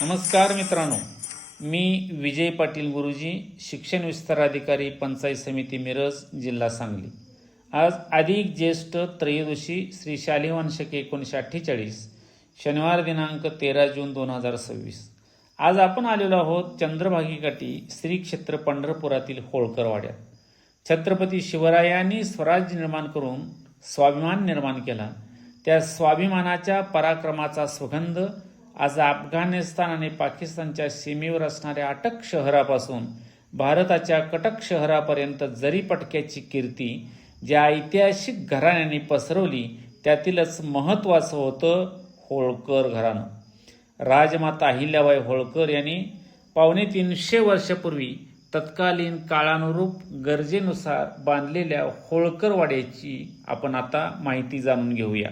नमस्कार मित्रांनो, मी विजय पाटील गुरुजी, शिक्षण विस्तार अधिकारी, पंचायत समिती मिरज, जिल्हा सांगली. आज अधिक ज्येष्ठ त्रयोदशी श्री शालिवान शके 1948, शनिवार दिनांक 13 जून 2026. आज आपण आलेलो आहोत चंद्रभागी काठी श्री क्षेत्र पंढरपुरातील होळकरवाड्यात. छत्रपती शिवरायांनी स्वराज्य निर्माण करून स्वाभिमान निर्माण केला. त्या स्वाभिमानाच्या पराक्रमाचा सुगंध आज अफगाणिस्तान आणि पाकिस्तानच्या सीमेवर असणाऱ्या अटक शहरापासून भारताच्या कटक शहरापर्यंत जरीपटक्याची कीर्ती ज्या ऐतिहासिक घराण्याने पसरवली त्यातीलच महत्त्वाचं होतं होळकर घराणं. राजमाता अहिल्याबाई होळकर यांनी 350 वर्षापूर्वी तत्कालीन काळानुरूप गरजेनुसार बांधलेल्या होळकरवाड्याची आपण आता माहिती जाणून घेऊया.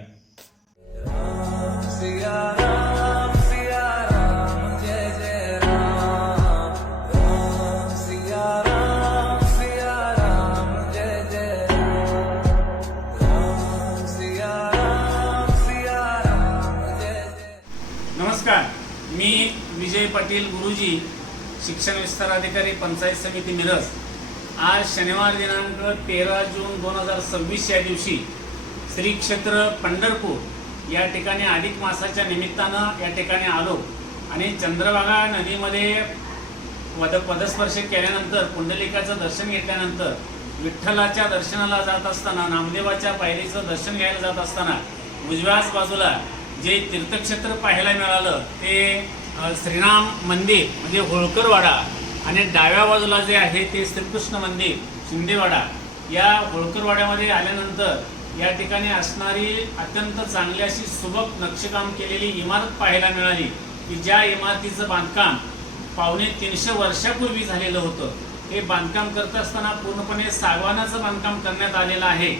नमस्कार, मी विजय पाटील गुरुजी, शिक्षण विस्तार अधिकारी, पंचायत समिती मिरज. आज शनिवार दिनांक 13 जून 2026 या दिवशी श्री क्षेत्र पंढरपूर या ठिकाणी अधिक मासाच्या निमित्तानं या ठिकाणी आलो आणि चंद्रभागा नदीमध्ये पदस्पर्श केल्यानंतर पुंडलिकाचं दर्शन घेतल्यानंतर विठ्ठलाच्या दर्शनाला जात असताना, नामदेवाच्या पायरीचं दर्शन घ्यायला जात असताना उजव्याच बाजूला जे तीर्थक्षेत्र पाहायला मिळालं ते श्रीराम मंदिर म्हणजे होळकरवाडा आणि डाव्या बाजूला जे आहे ते श्रीकृष्ण मंदिर शिंदेवाडा. या होळकरवाड्यामध्ये आल्यानंतर या ठिकाणी असणारी अत्यंत चांगली अशी सुबक नक्षीकाम केलेली इमारत पाहायला मिळाली की ज्या इमारतीचं बांधकाम 350 वर्षापूर्वी झालेलं होतं. हे बांधकाम करत असताना पूर्णपणे सागवानाचं बांधकाम करण्यात आलेलं आहे.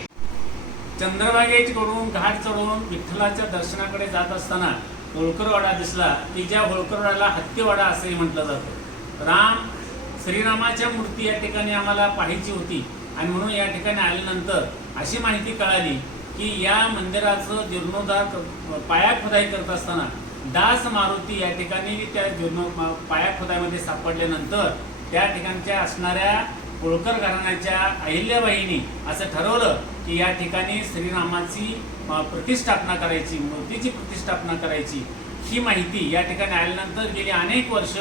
चंद्रभागेकडून घाट चढवून विठ्ठलाच्या दर्शनाकडे जात असताना होळकरवाडा दिसला की ज्या होळकरवाड्याला हत्तीवाडा असंही म्हटलं जातं. श्रीरामाच्या मूर्ती या ठिकाणी आम्हाला पाहायची होती आणि म्हणून या ठिकाणी आल्यानंतर अशी माहिती कळाली की या मंदिराचं जीर्णोद्धार पाया खोदाई करत असताना दास मारुती या ठिकाणी त्या पाया खोदाईमध्ये सापडल्यानंतर त्या ठिकाणच्या असणाऱ्या होळकर घराण्याच्या अहिल्याबाईंनी असं ठरवलं की या ठिकाणी श्रीरामाची प्रतिष्ठापना करायची, मूर्तीची प्रतिष्ठापना करायची. ही माहिती या ठिकाणी आल्यानंतर गेली अनेक वर्ष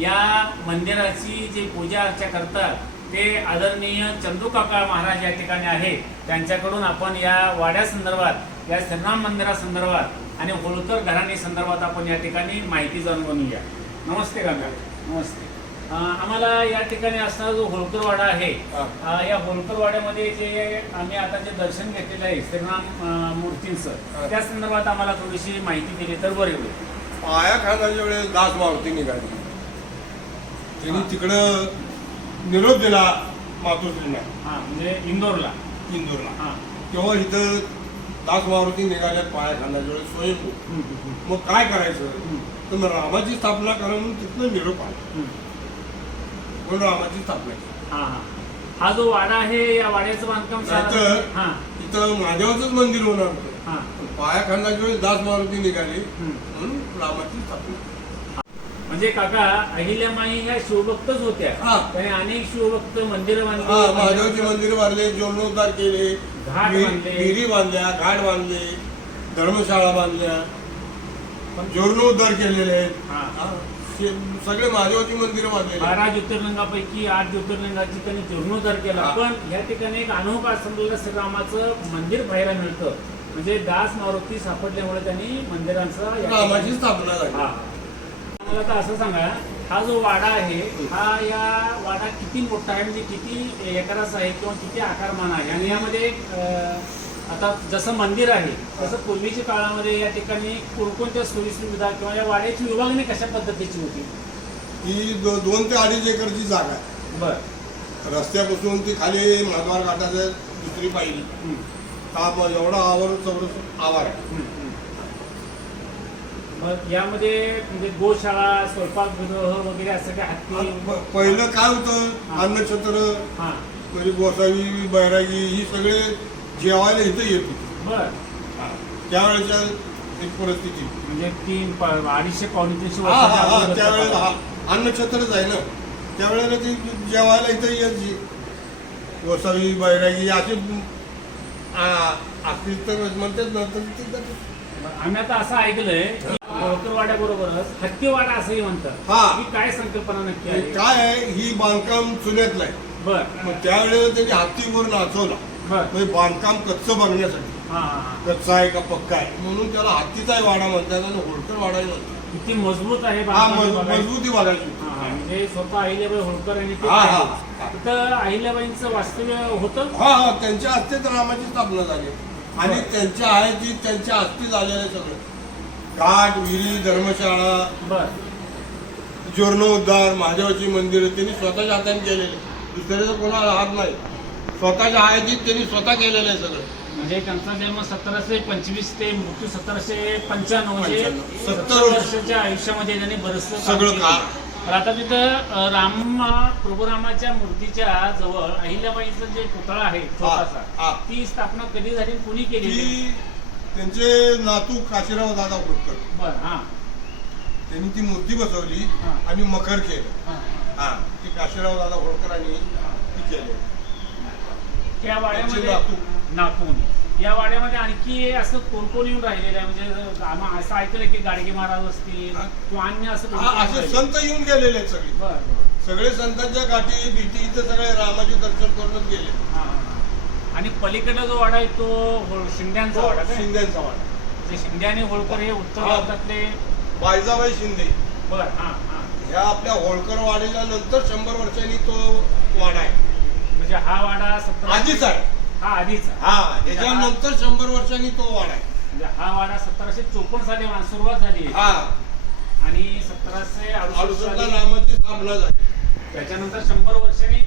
या मंदिराची जी पूजा अर्चा करतात ते आदरणीय चंदूकाका महाराज या ठिकाणी आहे. त्यांच्याकडून आपण या वाड्यासंदर्भात, या श्रीराम मंदिरासंदर्भात आणि होळकर घराणी संदर्भात आपण या ठिकाणी माहिती जाणून घेऊया. नमस्ते काका. नमस्ते. आम्हाला या ठिकाणी असणारा जो होळकरवाडा आहे, या होळकरवाड्यामध्ये जे आम्ही आता जे दर्शन घेतलेलं आहे श्रीराम मूर्तींचं, त्या संदर्भात आम्हाला थोडीशी माहिती दिली तर बरे होईल. पाया खाण्याच्या वेळेस दास मारुती निघाली. त्यांनी तिकडं निरोप दिला मातोश्रीला, म्हणजे इंदोरला. तेव्हा इथं दास मारुती निघाल्या पाया खाण्याच्या वेळेस स्वयंभू. मग काय करायचं तर मग रामाची स्थापना करा म्हणून तिथनं निरोप आला. रामाची स्थापना. हा जो वाडा आहे या वाड्याचं बांधकाम इथं महादेवाचंच मंदिर होणार होतं. पाया खाण्याच्या वेळेस दास मारुती निघाली म्हणून रामाची स्थापना. म्हणजे काका अहिल्यामाई ह्या शिवभक्तच होत्या. त्याने अनेक शिवभक्त मंदिर बांधली, महादेवाची मंदिर बांधले, जीर्णोद्धार केले, घाट बांधले, विहिरी बांधल्या, घाट बांधले, धर्मशाळा बांधल्या, जीर्णोद्धार केलेले आहेत. सगळे महादेवाची मंदिर बांधले. 12 ज्योतिर्लिंगापैकी 8 ज्योतिर्लिंगाची त्यांनी जीर्णोद्धार केला. पण या ठिकाणी एक अनोखा असलेलं श्रीरामाचं मंदिर पाहायला मिळतं. म्हणजे दास मारुती सापडल्यामुळे त्यांनी मंदिरांचा रामाची स्थापना झाली. मला तर असं सांगा, हा जो वाडा आहे हा या वाडा किती मोठा आहे, म्हणजे किती एकराचा आहे किंवा किती आकारमान आहे? आणि यामध्ये आता जसं मंदिर आहे तसं पूर्वीच्या काळामध्ये या ठिकाणी कोणकोणत्या सोयीसुविधा किंवा या वाड्याची विभागणी कशा पद्धतीची होती? ही 2 ते 2.5 एकरची जागा आहे. बरं. रस्त्यापासून ती खाली माधवार घाटाच्या दुसरी पाहिली एवढा आवार आहे. मग यामध्ये म्हणजे गोशाळा, स्वयंपाकगृह वगैरे असं काय हत्ती? पहिलं काय होतं, अन्नछत्र म्हणजे गोसावी, बैरागी ही सगळे जेवायला इथं येत होती. बरं. त्यावेळेच्या एक परिस्थिती. म्हणजे 250 पावणे 300 हा हा हा वर्षाच्या त्यावेळेला अगोदरचा हा अन्नछत्रच आहे ना. त्यावेळेला ती जेवायला इथं यायची. गोसावी बैरागी असे असतील तर म्हणतात नंतर ते जातात. काळ. आम्ही आता असं ऐकलंय की होळकरवाड्याबरोबरच हत्तीवाडा असंही म्हणतात. हा. ही काय संकल्पना नक्की आहे? काय आहे ही बांधकाम चुन्यातलं आहे. बर मग त्यावेळेला त्यांनी हत्तीवर नाचवला बर म्हणजे बांधकाम कच्चं बघण्यासाठी. हा हा कच्चा आहे का पक्का आहे म्हणून त्याला हत्तीचाही वाडा म्हणतात आणि होळकर वाडाही म्हणतात. किती मजबूत आहे हा बांधकाम बघायला. मजबूती बघायची. हा, हा. म्हणजे स्वतः अहिल्याबाई होळकर यांनी ते हा, हा, पाहिलं. हा. तिथं अहिल्याबाईंचं वास्तव्य होतं. हा हा त्यांच्या हस्तेच रामाची स्थापना झाली आणि त्यांच्या आहे ती त्यांच्या हस्ते झालेलं आहे सगळं. घाट विहिरी धर्मशाळा बर जीर्णोद्धार महादेवाची मंदिरं त्यांनी स्वतःच्या हाताने केलेले. दुसऱ्याचा कोणाला हात नाही. स्वतःच्या आहे ती त्यांनी स्वतः केलेलं आहे सगळं. म्हणजे त्यांचा जन्म 1725 ते मृत्यू 1795 म्हणजे 70 वर्षाच्या आयुष्यामध्ये त्यांनी बरंचसं काम सगळं केलं. काम. तर आता तिथं प्रभू रामाच्या मूर्तीच्या जवळ अहिल्याबाईचं जे पुतळा आहे छोटासा हा. ती स्थापना कधी झाली आणि कुणी केली? ती त्यांचे नातू काशीराव दादा होळकर बर हा त्यांनी ती मूर्ती बसवली हा. आणि मखर केलं. हा. हा ती काशीराव दादा होळकरांनी ती केली. त्या त्यांचे वाड्यामध्ये नातू. नातून या वाड्यामध्ये आणखी असं कोण कोण येऊन राहिलेलं आहे? म्हणजे आम्ही असं ऐकलं की गाडगे महाराज असतील हा. किंवा अन्य असं कोण हा कोण असे राहिले? संत येऊन गेलेले आहेत सगळे. बर बर सगळे संतांच्या गाठी भीती इथं सगळे रामाचे दर्शन करूनच गेले. हा, हा, हा. आणि पलीकडे जो वाडा आहे तो शिंद्यांचा वाडा काय? शिंद्यांचा वाडा. म्हणजे शिंदे आणि होळकर हे उत्तर हा. भारतातले. बायजाबाई शिंदे बर हा हा ह्या आपल्या होळकर वाडीला नंतर 100 वर्षांनी तो वाडा आहे. म्हणजे हा वाडा 17 आधीच आहे. हा आधीचा. हा त्याच्यानंतर 100 वर्षांनी तो वाडा आहे. म्हणजे हा वाडा 1754 साली सुरुवात झाली आहे. हा आणि 1768 अडुसष्टला साली रामाची स्थापना झाली. त्याच्यानंतर 100 वर्षांनी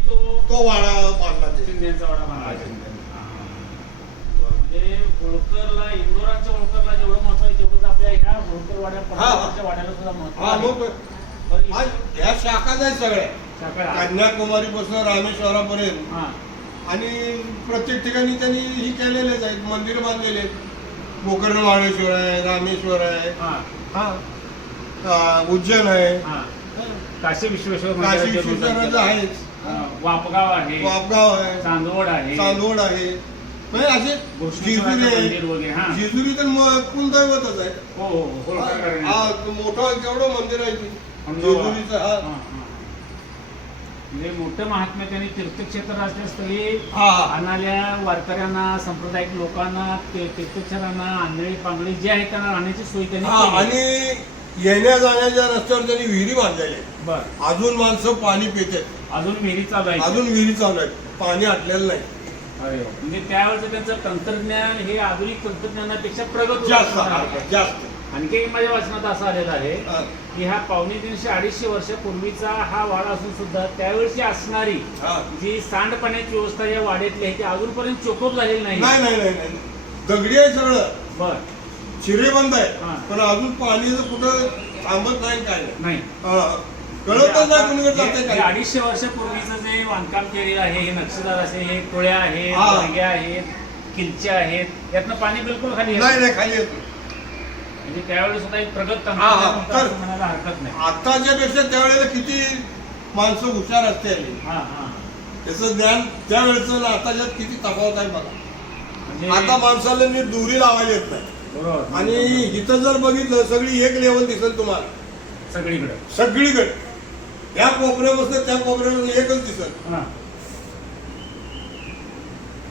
तो वाडा बांधला ते. शिंदेचा वाडा बांधला. म्हणजे होळकरला इंदोरांच्या होळकरला जेवढं महत्व आहे तेवढंच आपल्या ह्या होळकर वाड्या पंढरपूरच्या वाड्याला सुद्धा महत्व हा आहे. मग बरं, आज ह्या शाखाच आहेत सगळ्या सकाळ- कन्याकुमारी पासून रामेश्वरापर्यंत. हा आणि प्रत्येक ठिकाणी त्यांनी ही केलेलेच आहेत. मंदिर बांधलेले आहेत. गोकर्णमाळेश्वर आहे, रामेश्वर आहे, हा उज्जैन आहे, हा काशी विश्वेश्वर काशी मंदिराचे विश्वेश्वराचं रुद्र- आहेच, हा, वापगाव आहे, वापगाव आहे, चांदवड आहे, चांदवड आहे. म्हणजे असे घोषणेश्वराचं जेजुरी मंदिर आहे. वगैरे. हा जेजुरी तर कुलदैवतच आहे. हो हो होळकर हा मोठं केवढं मंदिर आहे ते खंडोबा. जेजुरीचं. हा, हा हा. म्हणजे मोठं महात्म्य त्यांनी तीर्थक्षेत्र असल्यास तरी हा. आणणाऱ्या वारकऱ्यांना, सांप्रदायिक लोकांना, तीर्थक्षेत्रांना, आंधळी पांगळी जे आहे त्यांना राहण्याची सोय त्यांनी हा केली. आणि येण्या जाण्याच्या रस्त्यावर त्यांनी विहिरी बांधलेल्या आहेत. बर अजून माणसं पाणी पितात. अजून विहिरी चालू आहे. अजून विहिरी चालू आहेत. पाणी आटलेलं नाही. अरे वा. म्हणजे त्यावेळेचं त्यांचं तंत्रज्ञान हे आधुनिक तंत्रज्ञानापेक्षा प्रगत होतं. जास्त जास्त. आणखी एक माझ्या वाचनात असा आलेला आहे हा. की हा 250-250 वर्षापूर्वीचा हा वाडा असून सुद्धा त्यावेळची असणारी हा. जी सांडपाण्याची व्यवस्था या वाड्यातली आहे ती अजूनपर्यंत चोखोप झालेली नाही. नाही नाही नाही नाही दगडी आहे सगळं. बर चिरेबंद हा. आहे पण अजून पाणी कुठं थांबत नाही काय नाही. नाही हा. कळतच नाही कुणीकडे जाते हे काय. 250 वर्षापूर्वीचं जे बांधकाम केलेलं आहे हे नक्षीदार असे हे टोळ्या आहेत, हा. बर्ग्या आहेत, किल्च्या आहेत, यातनं पाणी बिलकुल खाली येत नाही नाही खाली येत. म्हणजे त्यावेळेस सुद्धा एक प्रगत हा, हा. तंत्रज्ञान होतं असं म्हणायला हरकत नाही. आताच्या पेक्षा त्यावेळेला किती माणसं हुशार असते. हा हा त्याचं ज्ञान त्यावेळेचं आणि आताच्यात किती तफावत आहे बघा. म्हणजे आता माणसाला नीट दुरी लावायला येत नाही. बरोबर. आणि इथं जर बघितलं सगळी एक लेवल दिसेल तुम्हाला सगळीकडे. सगळीकडे. या कोपऱ्यापासून त्या कोपऱ्यापासून एकच दिसेल. हा.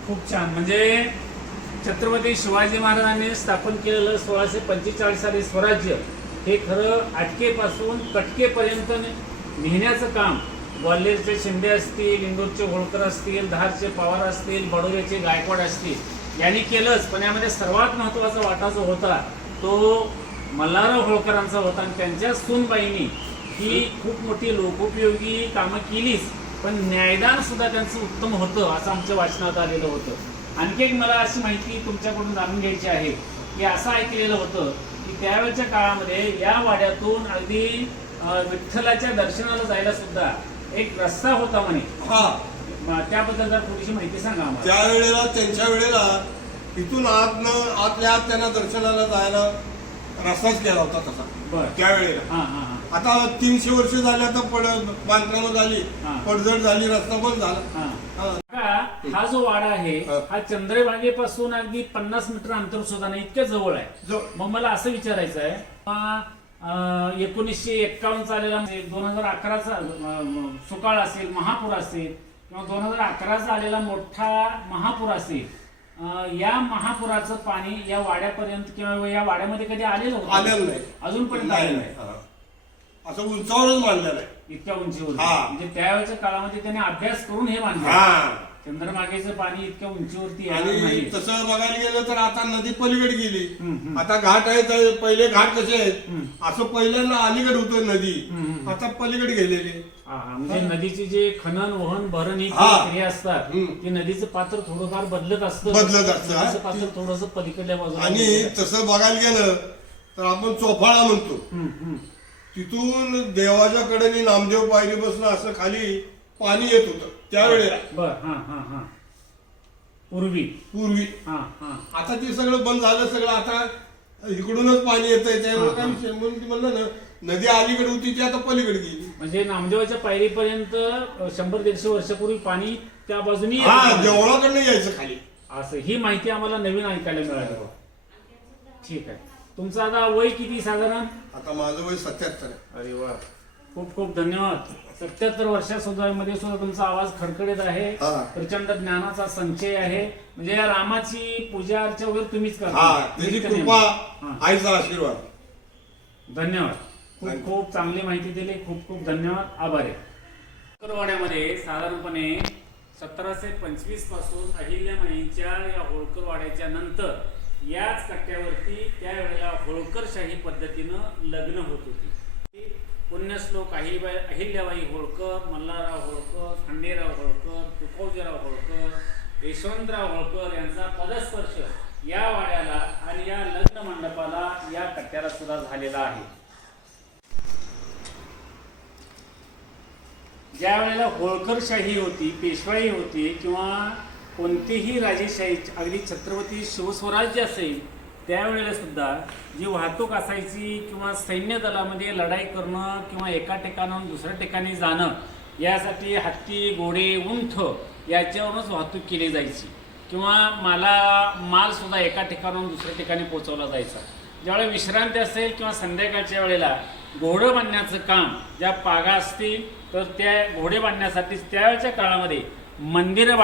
खूप छान. म्हणजे छत्रपती शिवाजी महाराजांनी स्थापन केलेलं 1645 साली स्वराज्य हे खरं अटकेपासून कटकेपर्यंत नेण्याचं काम ग्वाल्हेरचे शिंदे असतील, इंदूरचे होळकर असतील, धारचे पवार असतील, बडोद्याचे गायकवाड असतील यांनी केलंच. पण यामध्ये सर्वात महत्त्वाचा वाटा जो होता तो मल्हारराव होळकरांचा होता. आणि त्यांच्या सूनबाईंनी ही खूप मोठी लोकोपयोगी कामं केलीच पण न्यायदान सुद्धा त्यांचं उत्तम होतं असं आमच्या वाचनात आलेलं होतं. आणखी एक मला अशी माहिती तुमच्याकडून जाणून घ्यायची आहे की असं ऐकलेलं होतं की त्यावेळच्या काळामध्ये या वाड्यातून अगदी विठ्ठलाच्या दर्शनाला जायला सुद्धा एक रस्ता होता म्हणे. हा त्याबद्दल जर थोडीशी माहिती सांगा आम्हाला. त्यावेळेला त्यांच्या वेळेला इथून आतल्या आत त्यांना दर्शनाला जायला रस्ताच केला होता तसा बर. त्यावेळेला. हा हा हा आता 300 वर्ष झाली, आता बांधकामं झाली, हा. पडझड झाली, रस्ता पण झाला. हा. हा. का हा जो वाडा आहे हा. हा चंद्रभागेपासून अगदी 50 मीटर अंतर सुद्धा नाही, इतक्या जवळ आहे. मग मला असं विचारायचं आहे 1951 चालेला 2011चा सुकाळ असेल, महापूर असेल किंवा 2011चा आलेला मोठा महापूर असेल, या महापुराचं पाणी या वाड्यापर्यंत किंवा या वाड्यामध्ये कधी आलेलं होतं? आलेलं नाही अजूनपर्यंत आलेलं नाही. हा. असं उंचावरच बांधलेलं आहे. इतक्या उंचीवर हा. म्हणजे त्यावेळेच्या काळामध्ये त्याने अभ्यास करून हे बांधलं. हा. चंद्रभागेचं पाणी इतक्या उंचीवरती येणार आणि नाही. तसं बघायला गेलं तर आता नदी पलीकडे गेली. हम्म. आता घाट आहेत, पहिले घाट कसे आहेत, हम्म. असं पहिल्यांदा अलीकडे होतं नदी, हम्म. आता पलीकडे गेलेली. हा, म्हणजे नदीची जे खनन वहन भरण ही हा. क्रिया असतात हम्म. ते नदीचं पात्र थोडंफार बदलत असतं. बदलत असतं, हा. नदीचं पात्र थोडंसं पलीकडल्या बाजूला आणि तसं बघायला गेलं तर आपण चोफाळा म्हणतो. हम्म, हम्म. तिथून देवाच्या कडेने नामदेव पायरी बसणं असं खाली पाणी येत होतं त्यावेळेला, बर. हा हा हा पूर्वी. पूर्वी. हा हा आता ते सगळं बंद झालं, सगळं आता इकडूनच पाणी येतंय. त्यामुळे हा, काय हा. विषय म्हणून ती म्हणलं ना, नदी अलीकडे होती ती आता पलीकडे गेली. म्हणजे नामदेवाच्या पायरीपर्यंत 100-150 वर्षापूर्वी पाणी त्या बाजूनी येत हा, होतं. देवळाकडनं यायचं खाली. असं ही माहिती आम्हाला नवीन ऐकायला मिळाली. ठीक आहे. तुमचं आता वय किती साधारण? आता माझं वय 77 आहे. अरे वा, खूप खूप धन्यवाद. 77 वर्षामध्ये सुद्धा तुमचा आवाज खडखडीत आहे. हा. प्रचंड ज्ञानाचा संचय आहे. म्हणजे या रामाची पूजा अर्चा वगैरे तुम्हीच हा, करता. त्याची नित्य कृपा, नेम. आईचा आशीर्वाद. धन्यवाद. खूप खूप चांगली माहिती दिली. खूप खूप धन्यवाद. आभार आहे. होळकरवाड्यामध्ये साधारणपणे 1725 पासून अहिल्यामाईंच्या या होळकरवाड्याच्या नंतर याच कट्ट्यावरती त्यावेळेला होळकरशाही पद्धतीनं लग्न होत होती. पुण्यश्लोक अहिल्याबाई होळकर, मल्हारराव होळकर, खंडेराव होळकर, तुकोजीराव होळकर, यशवंतराव होळकर यांचा पदस्पर्श या वाड्याला आणि या लग्न मंडपाला, या कट्ट्याला सुद्धा झालेला आहे. ज्या वेळेला होळकरशाही होती, पेशवाई होती किंवा कोणतीही राजेशाही, अगदी छत्रपती शिवस्वराज्य असेल, त्यावेळेला सुद्धा जी वाहतूक असायची किंवा सैन्य दलामध्ये लढाई करणं किंवा एका ठिकाणाहून दुसऱ्या ठिकाणी जाणं, यासाठी हत्ती, घोडे, उंट याच्यावरूनच वाहतूक केली जायची किंवा मालसुद्धा एका ठिकाणाहून दुसऱ्या ठिकाणी पोहोचवला जायचा. ज्यावेळेला विश्रांती असेल किंवा संध्याकाळच्या वेळेला घोडं बांधण्याचं काम, ज्या पागा असतील तर त्या घोडे बांधण्यासाठीच त्यावेळच्या काळामध्ये मंदिरं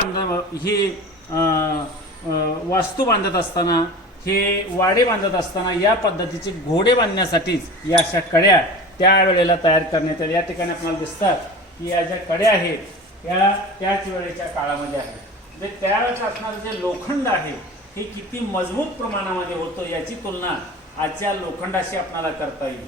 वास्तू बांधत असताना, हे वाडे बांधत असताना या पद्धतीचे घोडे बांधण्यासाठीच या अशा कड्या त्यावेळेला तयार करण्यात आल्या. या ठिकाणी आपल्याला दिसतात की या ज्या कड्या आहेत त्या त्याच वेळेच्या काळामध्ये आहेत. म्हणजे त्यावेळेचं असणारं जे लोखंड आहे हे किती मजबूत प्रमाणामध्ये होतं याची तुलना आजच्या लोखंडाशी आपल्याला करता येईल.